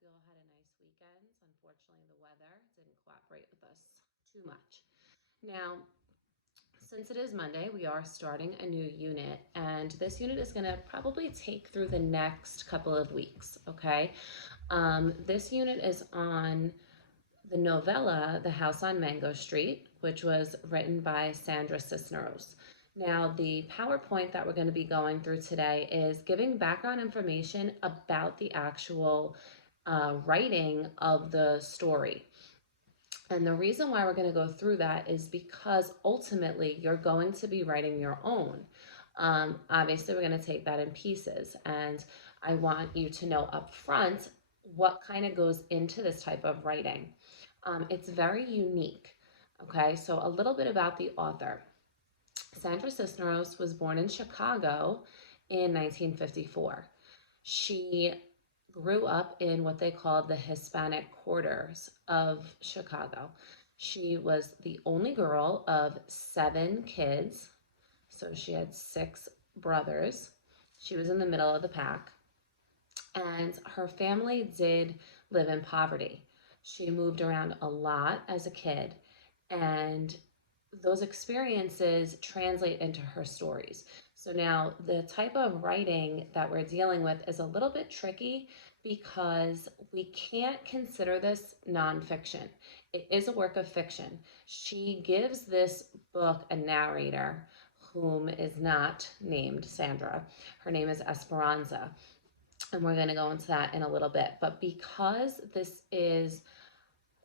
you all had a nice weekend. Unfortunately, the weather didn't cooperate with us too much. Now, since it is Monday, we are starting a new unit, and this unit is going to probably take through the next couple of weeks, okay? This unit is on the novella The House on Mango Street, which was written by Sandra Cisneros. Now, the PowerPoint that we're going to be going through today is giving background information about the actual writing of the story. And the reason why we're going to go through that is because ultimately you're going to be writing your own. Obviously, we're going to take that in pieces. And I want you to know up front what kind of goes into this type of writing. It's very unique. Okay, so a little bit about the author. Sandra Cisneros was born in Chicago in 1954. She grew up in what they called the Hispanic quarters of Chicago. She was the only girl of 7 kids, so she had 6 brothers. She was in the middle of the pack, and her family did live in poverty. She moved around a lot as a kid, and those experiences translate into her stories. So now the type of writing that we're dealing with is a little bit tricky because we can't consider this nonfiction. It is a work of fiction. She gives this book a narrator whom is not named Sandra. Her name is Esperanza. And we're going to go into that in a little bit. But because this is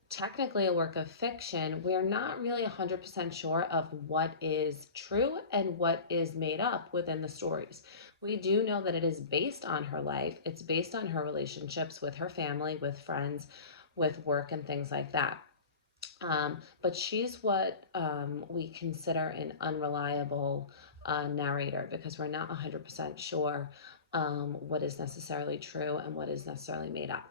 technically a work of fiction, we're not really 100% sure of what is true and what is made up within the stories. We do know that it is based on her life. It's based on her relationships with her family, with friends, with work, and things like that. But she's what we consider an unreliable narrator because we're not 100% sure what is necessarily true and what is necessarily made up.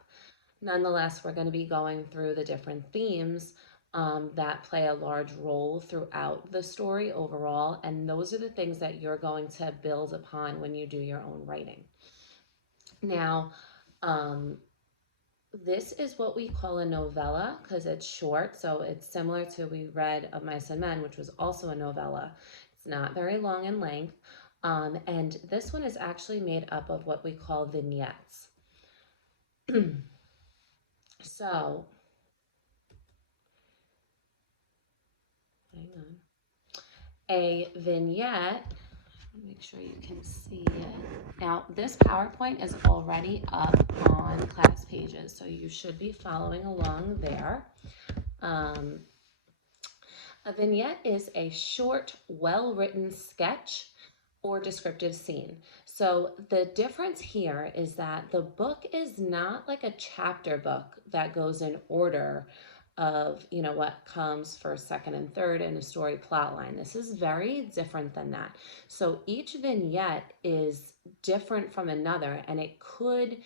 Nonetheless, we're going to be going through the different themes that play a large role throughout the story overall, and those are the things that you're going to build upon when you do your own writing. Now, this is what we call a novella because it's short, so it's similar to we read Of Mice and Men, which was also a novella. It's not very long in length, and this one is actually made up of what we call vignettes. So, hang on. A vignette, make sure you can see it. Now, this PowerPoint is already up on class pages, so you should be following along there. A vignette is a short, well-written sketch or descriptive scene. So the difference here is that the book is not like a chapter book that goes in order of, you know, what comes first, second, and third in a story plot line. This is very different than that. So each vignette is different from another, and it could,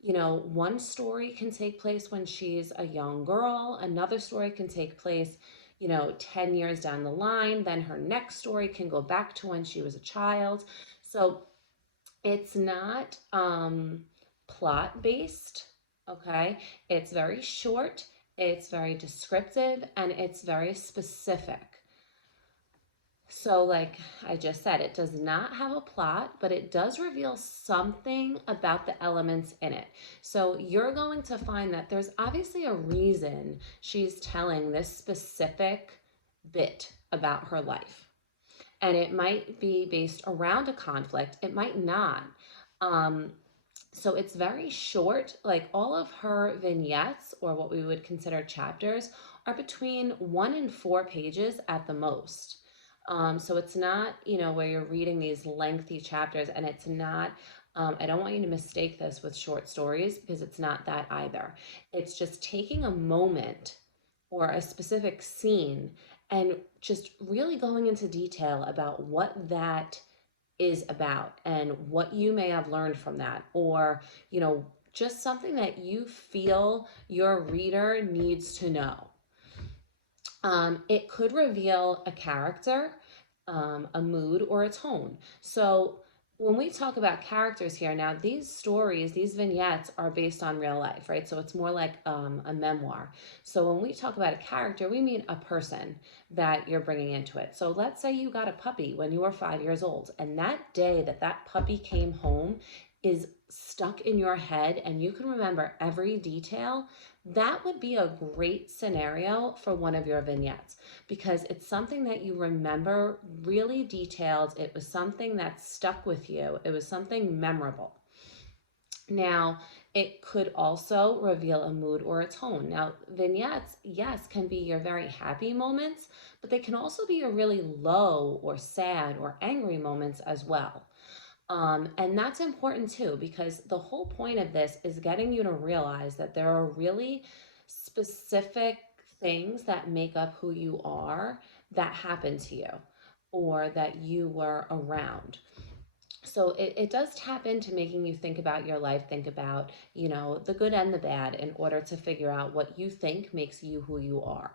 you know, one story can take place when she's a young girl, another story can take place, you know, 10 years down the line, then her next story can go back to when she was a child. So it's not plot based, okay? It's very short, it's very descriptive, and it's very specific. So, like I just said, it does not have a plot, but it does reveal something about the elements in it. So, you're going to find that there's obviously a reason she's telling this specific bit about her life. And it might be based around a conflict, it might not. So it's very short, like all of her vignettes, or what we would consider chapters, are between 1 and 4 pages at the most. So it's not, you know, where you're reading these lengthy chapters, and it's not, I don't want you to mistake this with short stories because it's not that either. It's just taking a moment or a specific scene and just really going into detail about what that is about and what you may have learned from that, or, you know, just something that you feel your reader needs to know. It could reveal a character, a mood, or a tone. So when we talk about characters here, now these stories, these vignettes are based on real life, right? So it's more like a memoir. So when we talk about a character, we mean a person that you're bringing into it. So let's say you got a puppy when you were 5 years old, and that day that that puppy came home is stuck in your head and you can remember every detail. That would be a great scenario for one of your vignettes because it's something that you remember really detailed. It was something that stuck with you. It was something memorable. Now, it could also reveal a mood or a tone. Now, vignettes, yes, can be your very happy moments, but they can also be your really low or sad or angry moments as well. And that's important too, because the whole point of this is getting you to realize that there are really specific things that make up who you are that happened to you or that you were around. So it does tap into making you think about your life, think about, the good and the bad in order to figure out what you think makes you who you are.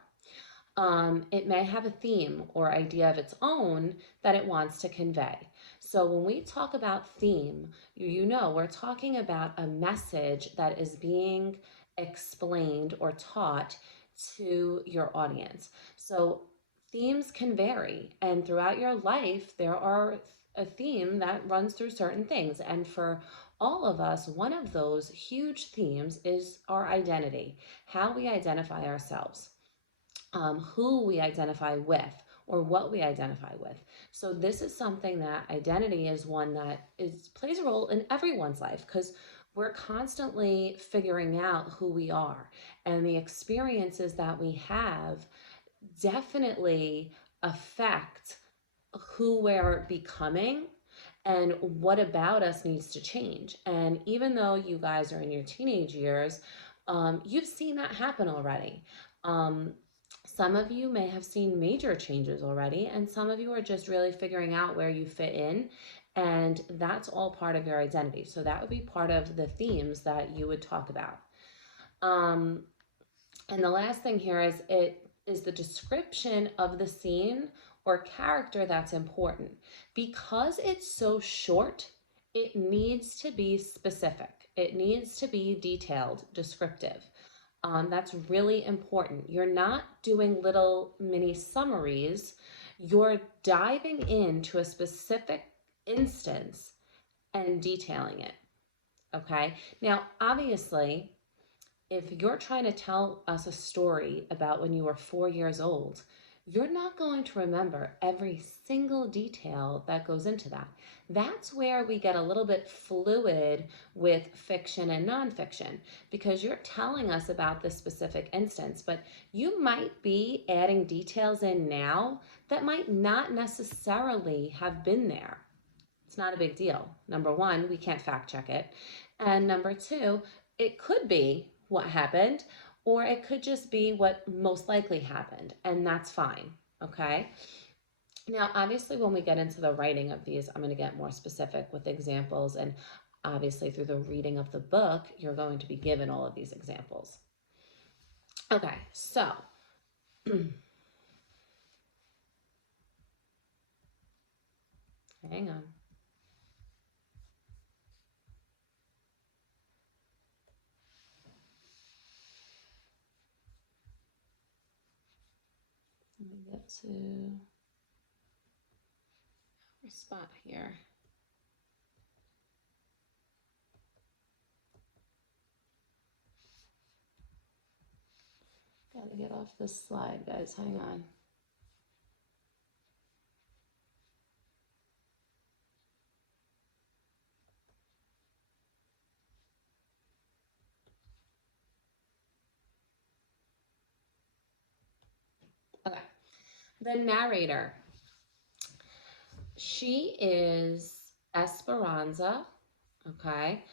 It may have a theme or idea of its own that it wants to convey. So when we talk about theme, we're talking about a message that is being explained or taught to your audience. So themes can vary, and throughout your life, there are a theme that runs through certain things. And for all of us, one of those huge themes is our identity, how we identify ourselves, who we identify with, or what we identify with. So this is something that identity is one that plays a role in everyone's life because we're constantly figuring out who we are, and the experiences that we have definitely affect who we're becoming and what about us needs to change. And even though you guys are in your teenage years, you've seen that happen already. Um, some of you may have seen major changes already, and some of you are just really figuring out where you fit in. And that's all part of your identity. So that would be part of the themes that you would talk about. Um, and the last thing here is it is the description of the scene or character that's important. Because it's so short, it needs to be specific. It needs to be detailed, descriptive. That's really important. You're not doing little mini summaries. You're diving into a specific instance and detailing it. Okay. Now, obviously, if you're trying to tell us a story about when you were 4 years old, you're not going to remember every single detail that goes into that. That's where we get a little bit fluid with fiction and nonfiction because you're telling us about this specific instance, but you might be adding details in now that might not necessarily have been there. It's not a big deal. Number one, we can't fact check it. And number two, it could be what happened, or it could just be what most likely happened, and that's fine. Okay. Now, obviously, when we get into the writing of these, I'm going to get more specific with examples. And obviously, through the reading of the book, you're going to be given all of these examples. Okay. So, hang on. Let me get to our spot here. Gotta get off this slide, guys. Hang on. Okay. The narrator. She is Esperanza. Okay.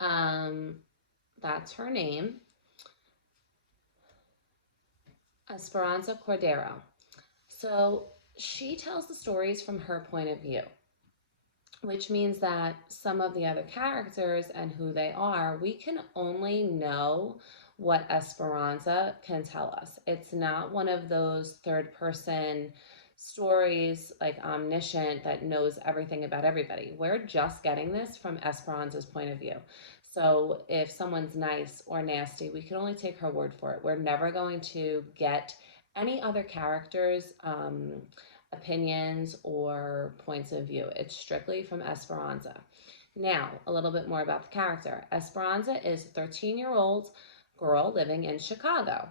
Um, that's her name. Esperanza Cordero. So she tells the stories from her point of view, which means that some of the other characters and who they are, we can only know what Esperanza can tell us. It's not one of those third person stories like omniscient that knows everything about everybody. We're just getting this from Esperanza's point of view. So if someone's nice or nasty, we can only take her word for it. We're never going to get any other characters' opinions or points of view. It's strictly from Esperanza. Now, a little bit more about the character. Esperanza is a 13-year-old girl living in Chicago.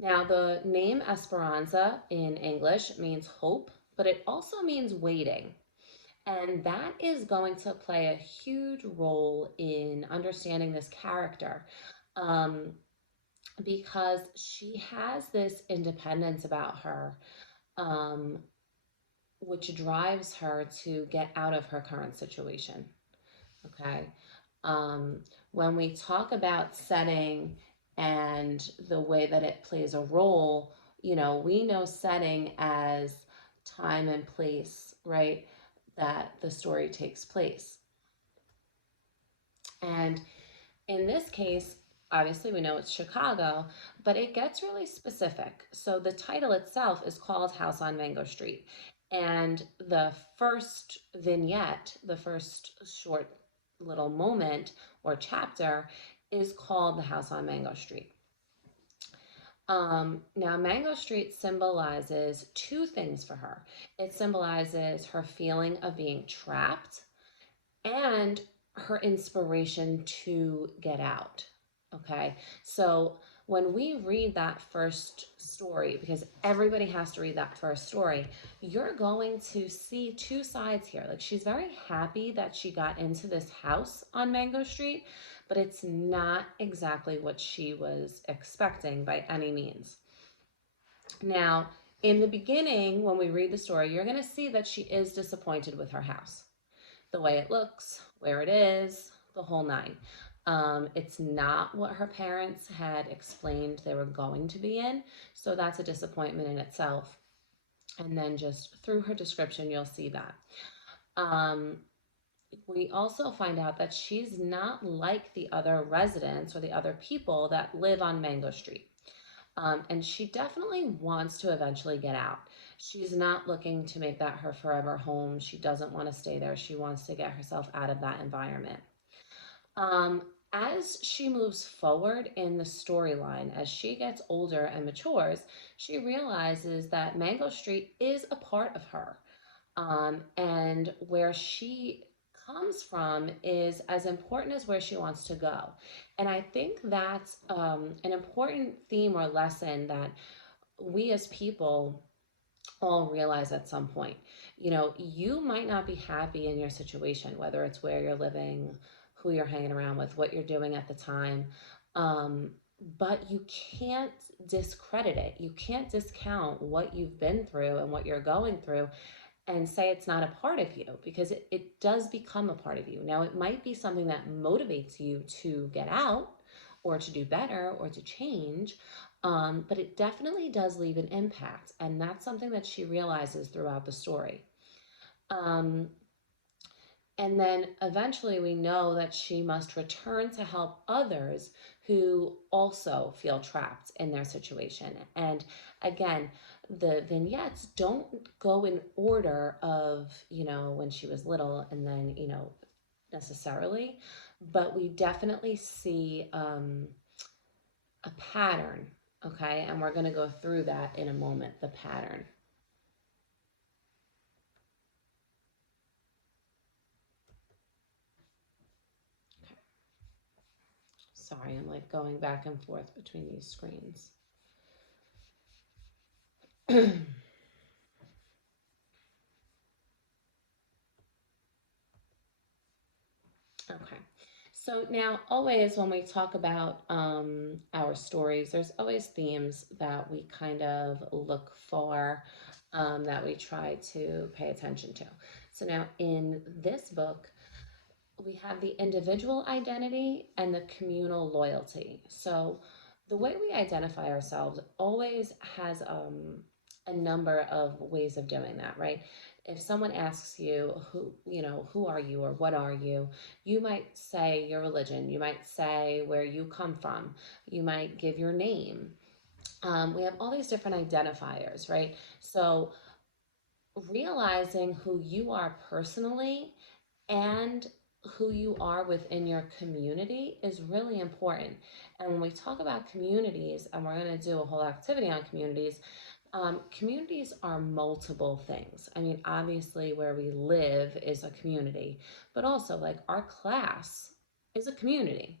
Now, the name Esperanza in English means hope, but it also means waiting. And that is going to play a huge role in understanding this character, um, because she has this independence about her, um, which drives her to get out of her current situation. Okay. Um, when we talk about setting and the way that it plays a role, we know setting as time and place, right? That the story takes place. And in this case, obviously we know it's Chicago, but it gets really specific. So the title itself is called House on Mango Street. And the first vignette, the first short little moment or chapter is called The House on Mango Street. Now, Mango Street symbolizes two things for her. It symbolizes her feeling of being trapped and her inspiration to get out. Okay, so when we read that first story, because everybody has to read that first story, you're going to see two sides here. Like, she's very happy that she got into this house on Mango Street, but it's not exactly what she was expecting by any means. Now, in the beginning, when we read the story, you're going to see that she is disappointed with her house, the way it looks, where it is, the whole nine. It's not what her parents had explained they were going to be in, so that's a disappointment in itself. And then just through her description, you'll see that. We also find out that she's not like the other residents or the other people that live on Mango Street. And she definitely wants to eventually get out. She's not looking to make that her forever home. She doesn't want to stay there. She wants to get herself out of that environment. As she moves forward in the storyline, as she gets older and matures, she realizes that Mango Street is a part of her. And where she comes from is as important as where she wants to go. And I think that's an important theme or lesson that we as people all realize at some point. You might not be happy in your situation, whether it's where you're living, who you're hanging around with, what you're doing at the time. But you can't discredit it. You can't discount what you've been through and what you're going through and say it's not a part of you, because it does become a part of you. Now, it might be something that motivates you to get out or to do better or to change, but it definitely does leave an impact. And that's something that she realizes throughout the story. And then eventually we know that she must return to help others who also feel trapped in their situation. And again, the vignettes don't go in order of, when she was little and then, necessarily, but we definitely see a pattern, okay? And we're going to go through that in a moment, the pattern. Sorry, I'm like going back and forth between these screens. Okay. So now, always when we talk about our stories, there's always themes that we kind of look for, that we try to pay attention to. So now in this book, we have the individual identity and the communal loyalty. So the way we identify ourselves always has a number of ways of doing that, right? If someone asks you who are you or what are you, you might say your religion, you might say where you come from, you might give your name. We have all these different identifiers, right? So realizing who you are personally and who you are within your community is really important. And when we talk about communities, and we're going to do a whole activity on communities, communities are multiple things. I mean, obviously, where we live is a community, but also, like, our class is a community.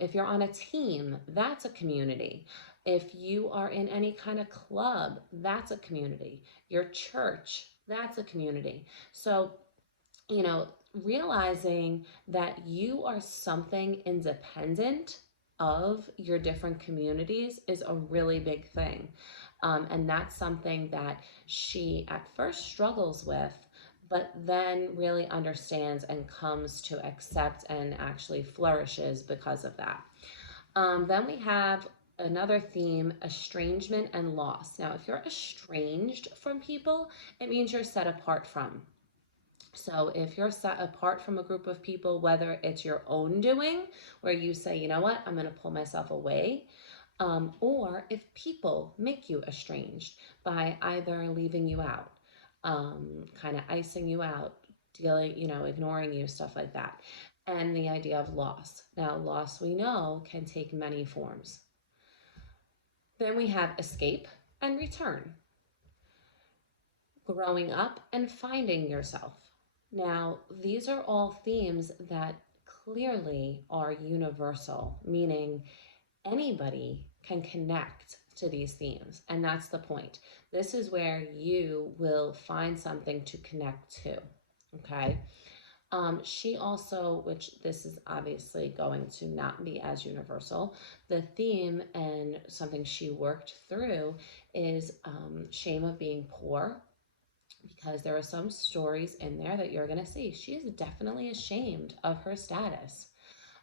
If you're on a team, that's a community. If you are in any kind of club, that's a community. Your church, that's a community. So, realizing that you are something independent of your different communities is a really big thing. And that's something that she at first struggles with, but then really understands and comes to accept and actually flourishes because of that. Then we have another theme, estrangement and loss. Now, if you're estranged from people, it means you're set apart from. So if you're set apart from a group of people, whether it's your own doing, where you say, you know what, I'm going to pull myself away, or if people make you estranged by either leaving you out, kind of icing you out, dealing, ignoring you, stuff like that. And the idea of loss. Now, loss, we know, can take many forms. Then we have escape and return, growing up and finding yourself. Now, these are all themes that clearly are universal, meaning anybody can connect to these themes. And that's the point. This is where you will find something to connect to. Okay. She also, which this is obviously going to not be as universal, the theme and something she worked through is shame of being poor, because there are some stories in there that you're going to see. She is definitely ashamed of her status.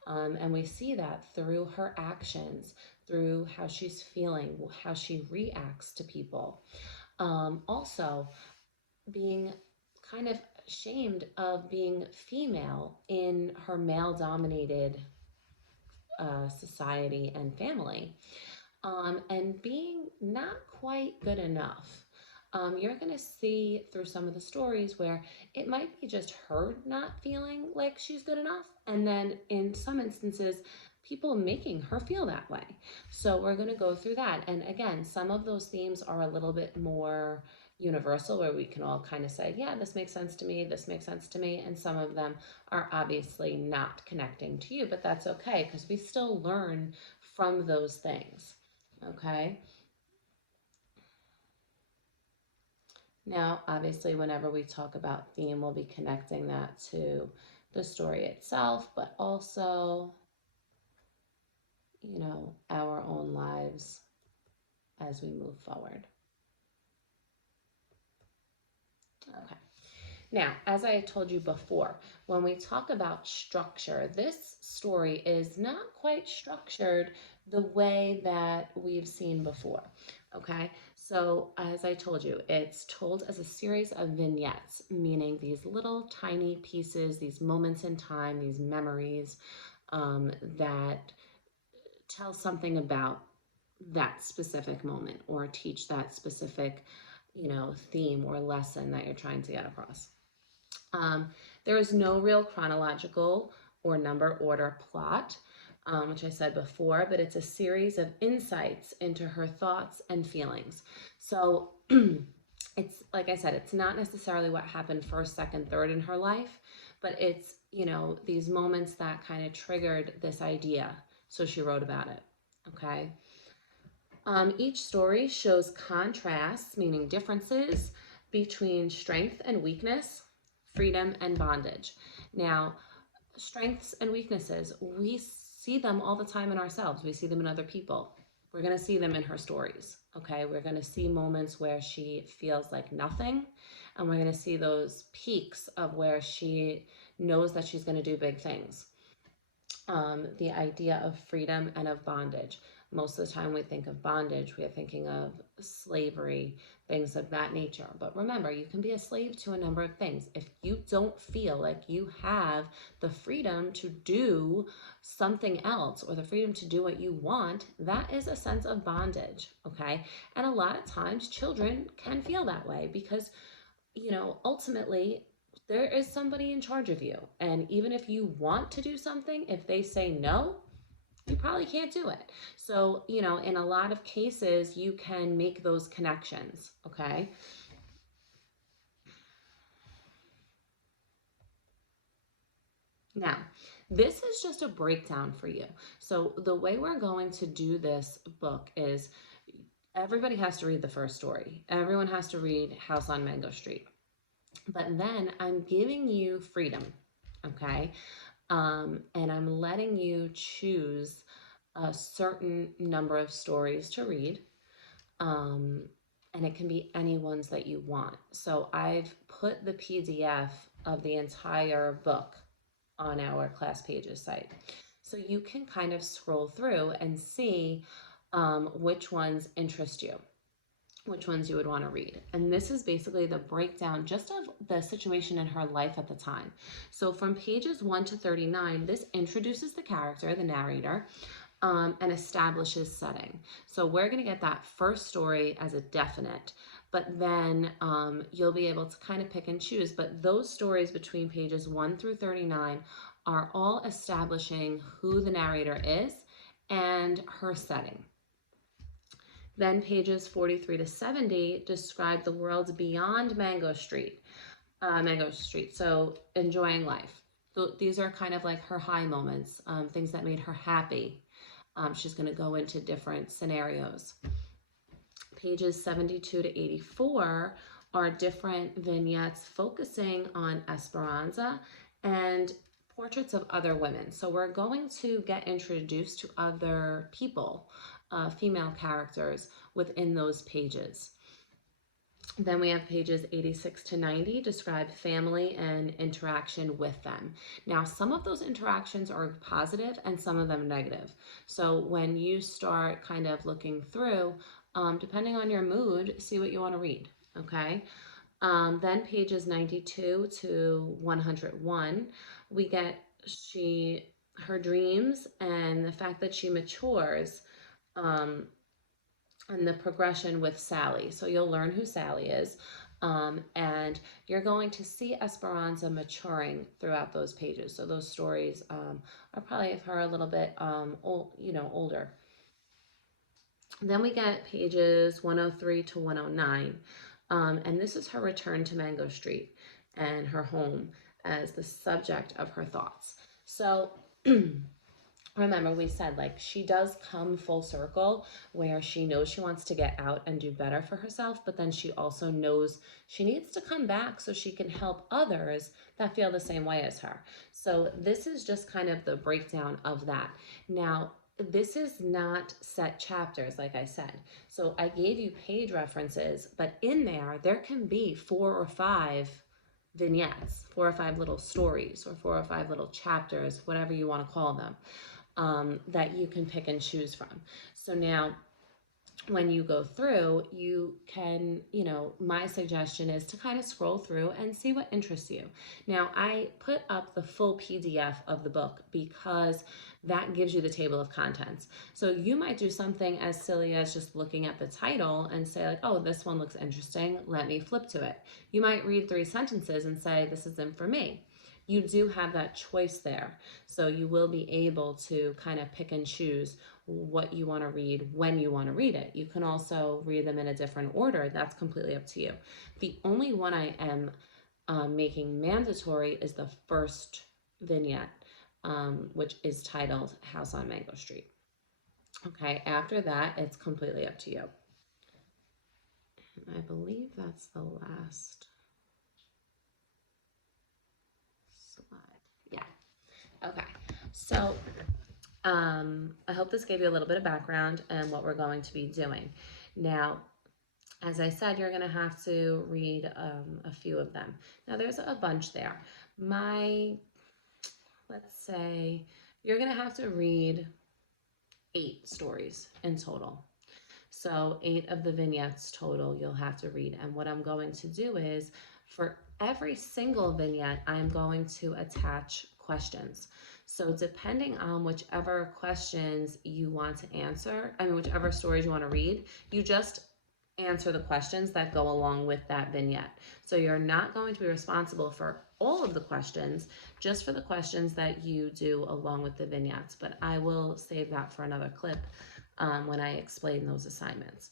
And we see that through her actions, through how she's feeling, how she reacts to people. Also, being kind of ashamed of being female in her male dominated society and family, and being not quite good enough. You're going to see through some of the stories where it might be just her not feeling like she's good enough. And then in some instances, people making her feel that way. So we're going to go through that. And again, some of those themes are a little bit more universal, where we can all kind of say, yeah, this makes sense to me, this makes sense to me. And some of them are obviously not connecting to you, but that's okay, because we still learn from those things. Okay. Now, obviously, whenever we talk about theme, we'll be connecting that to the story itself, but also, our own lives as we move forward. Okay. Now, as I told you before, when we talk about structure, this story is not quite structured the way that we've seen before. Okay, so as I told you, it's told as a series of vignettes, meaning these little tiny pieces, these moments in time, these memories that tell something about that specific moment or teach that specific, theme or lesson that you're trying to get across. There is no real chronological or number order plot, which I said before, but it's a series of insights into her thoughts and feelings. So it's, like I said, it's not necessarily what happened first, second, third in her life, but it's, these moments that kind of triggered this idea. So she wrote about it. Okay. Each story shows contrasts, meaning differences between strength and weakness, freedom and bondage. Now, strengths and weaknesses, we see them all the time in ourselves. We see them in other people. We're going to see them in her stories. Okay, we're going to see moments where she feels like nothing, and we're going to see those peaks of where she knows that she's going to do big things. The idea of freedom and of bondage. most of the time we think of bondage, we are thinking of slavery, things of that nature. But remember, you can be a slave to a number of things. If you don't feel like you have the freedom to do something else or the freedom to do what you want, that is a sense of bondage, okay? And a lot of times children can feel that way because, ultimately there is somebody in charge of you. And even if you want to do something, if they say no, you probably can't do it. So, in a lot of cases, you can make those connections, okay? Now, this is just a breakdown for you. So the way we're going to do this book is everybody has to read the first story. Everyone has to read House on Mango Street. But then I'm giving you freedom, okay? And I'm letting you choose a certain number of stories to read. And it can be any ones that you want. So I've put the PDF of the entire book on our Class Pages site. So you can kind of scroll through and see which ones interest you, which ones you would want to read. And this is basically the breakdown just of the situation in her life at the time. So from pages 1 to 39, this introduces the character, the narrator, and establishes setting. So we're going to get that first story as a definite, but then you'll be able to kind of pick and choose. But those stories between pages 1 through 39 are all establishing who the narrator is and her setting. Then pages 43 to 70 describe the world beyond Mango Street. So enjoying life. These are kind of like her high moments, things that made her happy. She's going to go into different scenarios. Pages 72 to 84 are different vignettes focusing on Esperanza and portraits of other women. So we're going to get introduced to other people, female characters within those pages. Then we have pages 86 to 90 describe family and interaction with them. Now, some of those interactions are positive and some of them negative. So when you start kind of looking through, depending on your mood, see what you want to read, okay? Then pages 92 to 101, we get her dreams and the fact that she matures, and the progression with Sally. So you'll learn who Sally is, and you're going to see Esperanza maturing throughout those pages. So those stories are probably of her a little bit older. Then we get pages 103 to 109, and this is her return to Mango Street and her home as the subject of her thoughts. So remember, we said like she does come full circle where she knows she wants to get out and do better for herself, but then she also knows she needs to come back so she can help others that feel the same way as her. So this is just kind of the breakdown of that. Now, this is not set chapters, like I said. So I gave you page references, but in there can be 4 or 5 vignettes, 4 or 5 little stories, or 4 or 5 little chapters, whatever you want to call them. That you can pick and choose from. So now when you go through, you can, my suggestion is to kind of scroll through and see what interests you. Now, I put up the full PDF of the book because that gives you the table of contents. So you might do something as silly as just looking at the title and say like, oh, this one looks interesting, let me flip to it. You might read 3 sentences and say, this isn't for me. You do have that choice there. So you will be able to kind of pick and choose what you want to read when you want to read it. You can also read them in a different order. That's completely up to you. The only one I am making mandatory is the first vignette, which is titled House on Mango Street. Okay, after that, it's completely up to you. And I believe that's the last slide. Yeah. Okay. So I hope this gave you a little bit of background and what we're going to be doing. Now, as I said, you're going to have to read a few of them. Now, there's a bunch there. Let's say you're going to have to read 8 stories in total. So 8 of the vignettes total you'll have to read. And what I'm going to do is for every single vignette, I'm going to attach questions. So depending on whichever questions you want to answer, whichever stories you want to read, you just answer the questions that go along with that vignette. So you're not going to be responsible for all of the questions, just for the questions that you do along with the vignettes. But I will save that for another clip when I explain those assignments.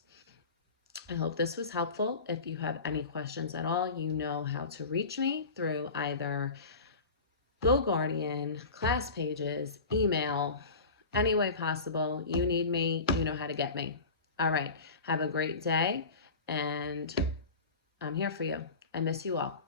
I hope this was helpful. If you have any questions at all, you know how to reach me through either GoGuardian, class pages, email, any way possible. You need me, you know how to get me. All right, have a great day, and I'm here for you. I miss you all.